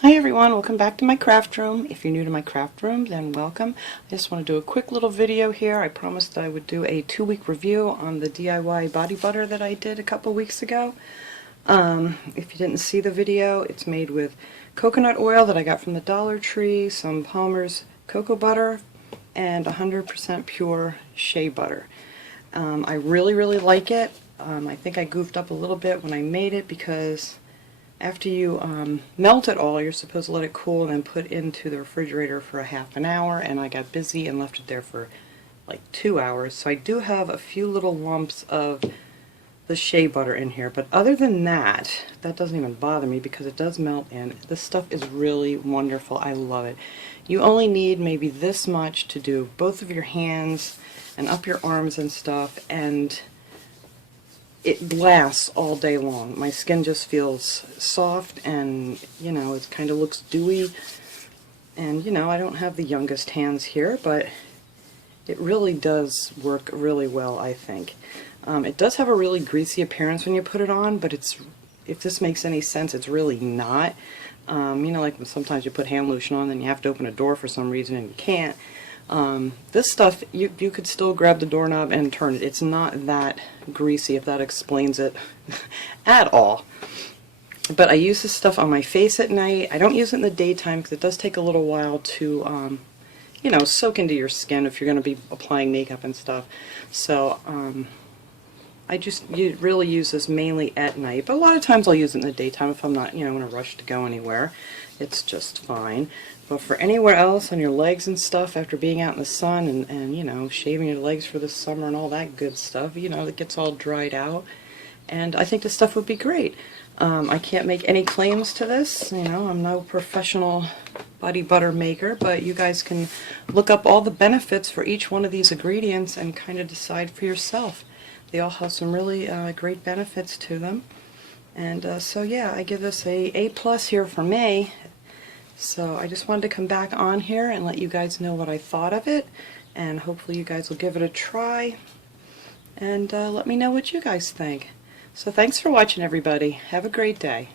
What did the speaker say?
Hi everyone, welcome back to my craft room. If you're new to my craft room, then welcome. I just want to do a quick little video here. I promised I would do a 2-week review on the DIY body butter that I did a couple weeks ago. If you didn't see the video, it's made with coconut oil that I got from the Dollar Tree, some Palmer's cocoa butter, and 100% pure shea butter. I really like it. I think I goofed up a little bit when I made it because after you melt it all, you're supposed to let it cool and then put it into the refrigerator for a half an hour, and I got busy and left it there for like 2 hours. So I do have a few little lumps of the shea butter in here, but other than that, that doesn't even bother me because it does melt in. This stuff is really wonderful. I love it. You only need maybe this much to do both of your hands and up your arms and stuff, and it lasts all day long. My skin just feels soft and, you know, it kind of looks dewy. And, you know, I don't have the youngest hands here, but it really does work really well, I think. It does have a really greasy appearance when you put it on, but it's, if this makes any sense, it's really not. You know, like sometimes you put hand lotion on and you have to open a door for some reason and you can't. This stuff, you could still grab the doorknob and turn it. It's not that greasy, if that explains it at all. But I use this stuff on my face at night. I don't use it in the daytime because it does take a little while to, you know, soak into your skin if you're going to be applying makeup and stuff. So, you really use this mainly at night, but a lot of times I'll use it in the daytime if I'm not, you know, in a rush to go anywhere. It's just fine. But for anywhere else on your legs and stuff, after being out in the sun and you know, shaving your legs for the summer and all that good stuff, you know, it gets all dried out. And I think this stuff would be great. I can't make any claims to this, you know, I'm no professional body butter maker, but you guys can look up all the benefits for each one of these ingredients and kind of decide for yourself. They all have some really great benefits to them. And so yeah, I give this a A+ here for me. So I just wanted to come back on here and let you guys know what I thought of it, and hopefully you guys will give it a try and let me know what you guys think. So thanks for watching, everybody. Have a great day.